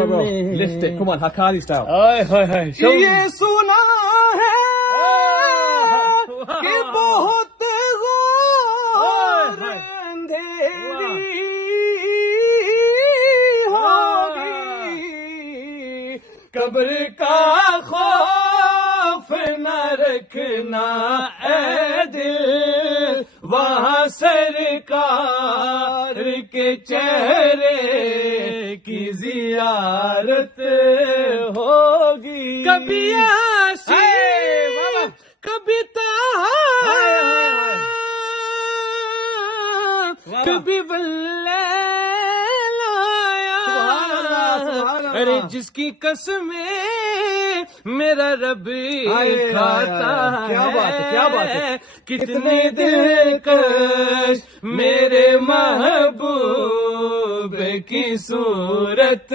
Lift it. Come on, Hakali style. یہ سنا ہے کہ بہت غور اندھیری ہوگی قبر کا خوف نہ رکھنا اے دل وہاں سرکار کے چہرے کی زیارت ہوگی کبھی آسی کبھی کبھی ارے جس کی قسمیں میرا رب کھاتا ہے کیا بات ہے کتنے دلکش میرے محبوب کی صورت